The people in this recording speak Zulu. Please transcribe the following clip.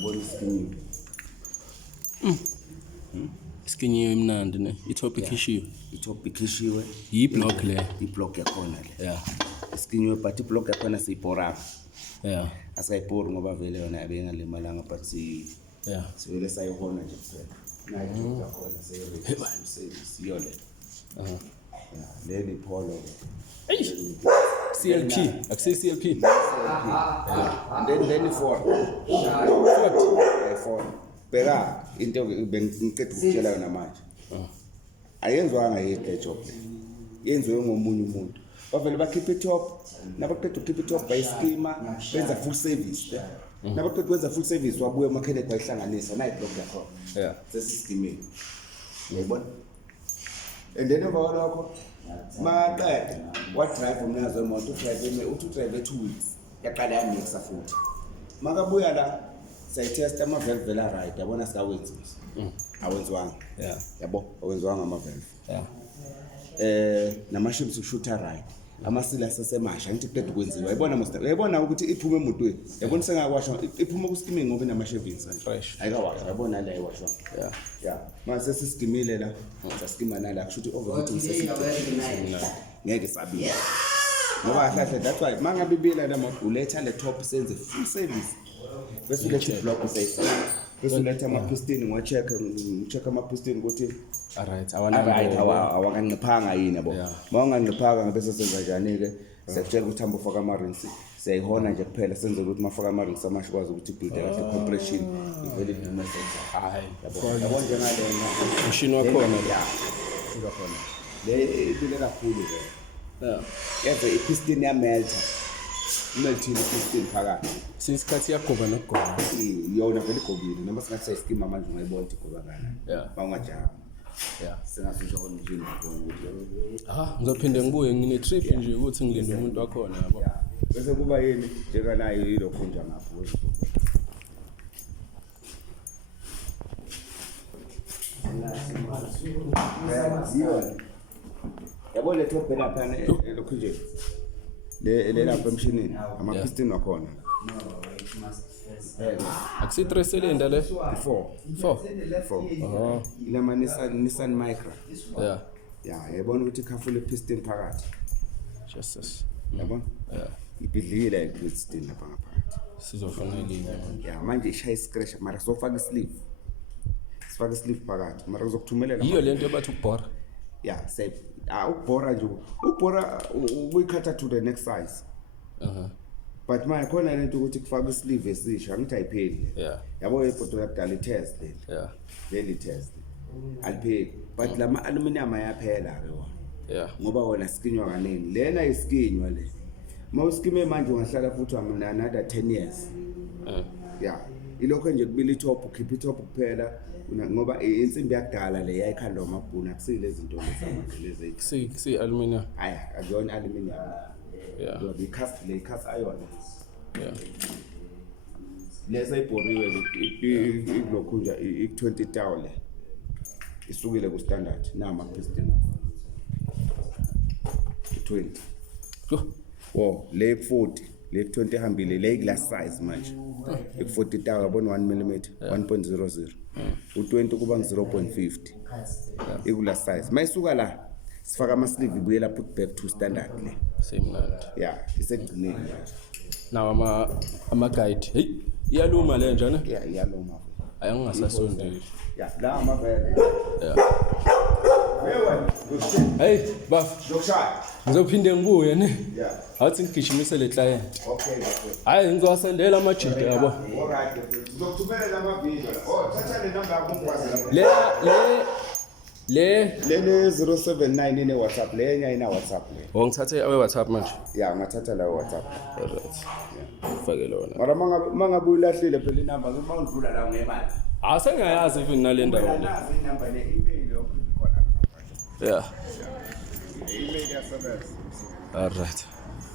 Yabona iskinyiwe. Iskinyiwe imnandi ne. Itopic ishiwe. Itopic ishiwe. Yi-block le. I-block yakhona le. Yeah. Iskinyiwe but i-block yakhona siyibhora. Yeah. Asayibhori ngoba vele yona abengalimalanga but yeah. Sivele sayihona nje kuphela. Nayo yakhona service yole. Yeah. Leli polo. CLP. Akusi CLP. Yeah. And then for. Beka into bengicela ukutshela yona manje. Ayenzwanga yedwa job le. Yenziwe ngomunye umuntu. Bavele bakhipha top, nabaqeda ukhipha top by schema, benza full service. Nabaqeda kwenza full service wabuye emakhele bayihlanganisa nayi block yakho. Yeah. Sesiskimeni. Uyayibona? And then kwalokho maqeda wa drive umnazo imoto drive 2 weeks. Yaqala yamixa futhi. Makabuya la sayitest ama-valve vela right yabona sikawenzi awenziwanga yabo awenziwanga ama-valve nama-ships ushutha right amasila sesemasha ngithi kuqeda ukwenziwa yayibona ukuthi iphume emotweni yabona sengakwasha iphuma kuskimini ngoba inama-shavings fresh ayikawasha yabona la ayiwashwa manje sesiskimile la saskima nala kusho ukuthi overheating ngeke sabile ngoba kahle that's why mangabibila la uletha le top senze full service bese ulethe block usayisa bese ulethe ama-piston ngicheck ama-piston ukuthi alright awakanqiphanga yini yabo mawanganqiphanga bese senza njani-ke siyakutshela ukuthi hamba ufaka ama-rings siyayihona nje kuphela senzela ukuthi mafaka ama-rings amasha kwazi ukuthi ibuilde kahle compression ivele idume yabo njengalena machine wakhona le ibile kakhulu yeve ipiston yamelta imeltile ipiston phakathi since yagoba nokugoba yona vele igobile noma singathi sayiskima manje ungayibona ukuthi igoba kana bangajama singasisho khona nje ngizophinde ngibuye ngine-trip nje ukuthi ngilinde umuntu wakhona yabo bese kuba yini njekanayo yilokhu nje ngapho yabo le top lapha lokhu nje le lapha emshinini ama-piston wakhona akusi 3 cylinder le 4 ilama Nissan Micra yabona ukuthi ikhafule ipiston phakathi Jesus yabona ibhidlile ipiston lapha ngaphakathi sizofuna ilinye manje ishaya iscratch mara sofaka isleeve sifaka isleeve phakathi mara uzokuthumelela yiyo lento ebathi ukubhora say ukubhora nje ukubhora ubuyikhatha to the next size but manje khona lento ukuthi kufaka isleeve esisha ngithi ayipheli yabo ipoto yakudala itest le test alipheli but lama aluminium ayaphela ke wona ngoba wona sikinywa kaningi lena isikinywa le mawuskime manje ungahlala futhi another 10 years ilokho nje kubili top ukhipha top kuphela ngoba insimbi yakudala le yayikhanda amabhuna kusile izinto lezi si aluminium akuyona aluminium le cast iron lesa ibhoriwe ikulokhu nje i-20 tawle isukile ku standard nama piston 20 le 40 le 20 hambile le glass size manje ik40 tawle yabona 1 mm 1.00 u20 kuba ngu0.50 iglass size mayisuka la sifaka ama-sleeve ibuyela put back to standard le same land isekugcineni nawo ama-guide hey iyaluma le njani iyaluma ayangingasasondeli la amavele hey baf ngizophinde ngibuye ne awuthi ngigijimise le client hayi ngizowasendela amajidi yabo ngizokuthumelela amavideo thatha le number yakho ngikwazi le 079 ine WhatsApp le enye ina WhatsApp le ngithathe WhatsApp manje ngathatha la WhatsApp alright ufake lona mara mangabe ulahlile phela inamba ngeke mawudlula la ngemali asengayazi even nale ndawo le nazi inamba le email yokukhona email yasebenza alright